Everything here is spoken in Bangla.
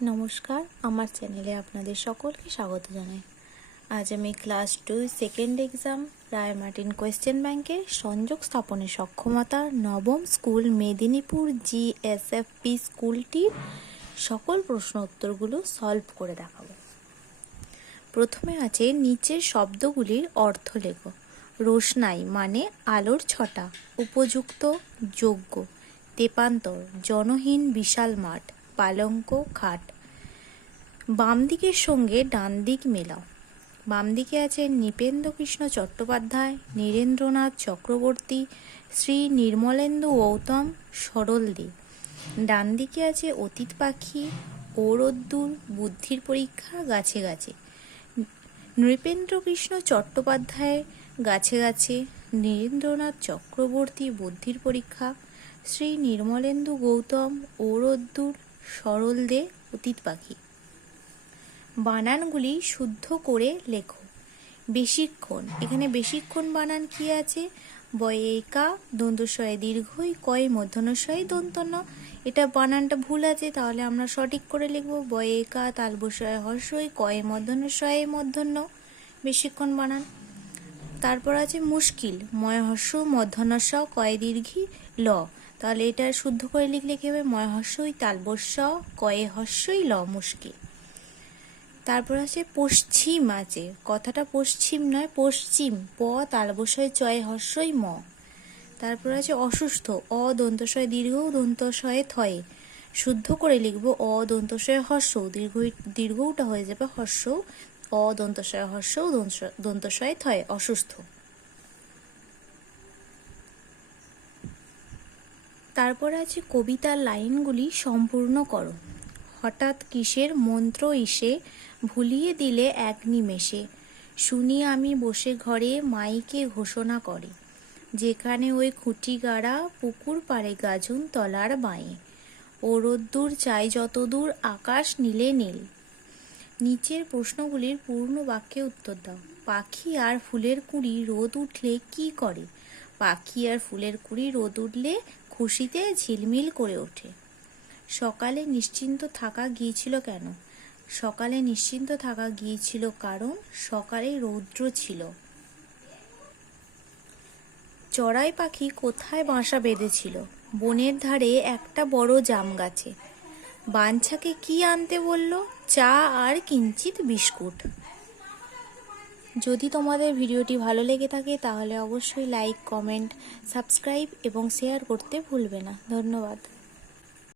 নমস্কার, আমার চ্যানেলে আপনাদের সকলকে স্বাগত জানাই। আজ আমি class 2 second exam Ray Martin question ব্যাংকের সংযোগ স্থাপনের সক্ষমতা নবম স্কুল মেদিনীপুর জিএসএফপি স্কুলটির সকল প্রশ্ন উত্তরগুলো সলভ করে দেখাবো। প্রথমে আছে নিচের শব্দগুলির অর্থ লেখো। রোশনাই মানে আলোর ছটা, উপযুক্ত যোগ্য, তেপান্তর জনহীন বিশাল মাঠ, পালঙ্ক খাট। বাম দিকের সঙ্গে ডান দিক মেলাও। বাম দিকে আছে নৃপেন্দ্রকৃষ্ণ চট্টোপাধ্যায়, নীরেন্দ্রনাথ চক্রবর্তী, শ্রী নির্মলেন্দু গৌতম, সরল দে। ডান দিকে আছে অতীত পাখি, ও রোদ্দুর, বুদ্ধির পরীক্ষা, গাছে গাছে। নৃপেন্দ্রকৃষ্ণ চট্টোপাধ্যায় গাছে গাছে, নীরেন্দ্রনাথ চক্রবর্তী বুদ্ধির পরীক্ষা, শ্রী নির্মলেন্দু গৌতম ও রোদ্দুর, সরল দে অতীত পাখি। বানানগুলি শুদ্ধ করে লেখো। বেশিক্ষণ, এখানে বেশিক্ষণ বানান কি আছে? বয়ে কা দন্তস্বয়ে দীর্ঘই, কয়ে মূর্ধন্যস্বয়ে দন্তন্য। এটা বানানটা ভুল আছে, তাহলে আমরা সঠিক করে লিখব বয়ে কা তালবস্বয়ে হর্ষই, কয়ে মূর্ধন্যস্বয়ে মূর্ধন্য। বেশিক্ষণ বানান। তারপর আছে মুশকিল, ময় হর্ষ মূর্ধন্যস্ব কয়ে দীর্ঘি ল। তাহলে এটা শুদ্ধ করে লিখলে কি হবে? ময় হর্ষই তালবস্য কয়ে হর্ষই ল, মুশকিল। তারপর আছে পশ্চিম আছে, কথাটা পশ্চিম নয় পশ্চিম, প তালবস্যয় চয় হর্ষই ম। তারপর আছে অসুস্থ, অ দন্তস্বয় দীর্ঘ দন্তস্বয়ে থয়ে। শুদ্ধ করে লিখব অ দন্তস্বয় হর্ষ, দীর্ঘটা হয়ে যাবে হর্ষ, অ দন্তস্বয় হর্ষ দন্তস্বয়ে থয়ে, অসুস্থ। তারপর আছে কবিতার লাইনগুলি সম্পূর্ণ করো। হঠাৎ কিসের মন্ত্র ইসে, ভুলিয়ে দিলে এক নিমেষে, শুনি আমি বসে ঘরে মাইকে ঘোষণা করে, যেখানে ওই খুঁটি গাড়া পুকুর পাড়ে গাজন তলার বাঁয়ে, ও রোদ্দুর চাই যতদূর আকাশ নীলে নীল। নিচের প্রশ্নগুলির পূর্ণ বাক্যে উত্তর দাও। পাখি আর ফুলের কুঁড়ি রোদ উঠলে কি করে? পাখি আর ফুলের কুঁড়ি রোদ উঠলে খুশিতে ঝিলমিল করে ওঠে। সকালে নিশ্চিন্ত থাকা গিয়েছিল কেন? সকালে নিশ্চিন্ত থাকা গিয়েছিল কারণ সকালে রৌদ্র ছিল। চড়াই পাখি কোথায় বাসা বেঁধেছিল? বনের ধারে একটা বড় জাম গাছে। বাঞ্ছাকে কি আনতে বলল? চা আর কিঞ্চিত বিস্কুট। যদি তোমাদের ভিডিওটি ভালো লেগে থাকে তাহলে অবশ্যই লাইক, কমেন্ট, সাবস্ক্রাইব এবং শেয়ার করতে ভুলবে না। ধন্যবাদ।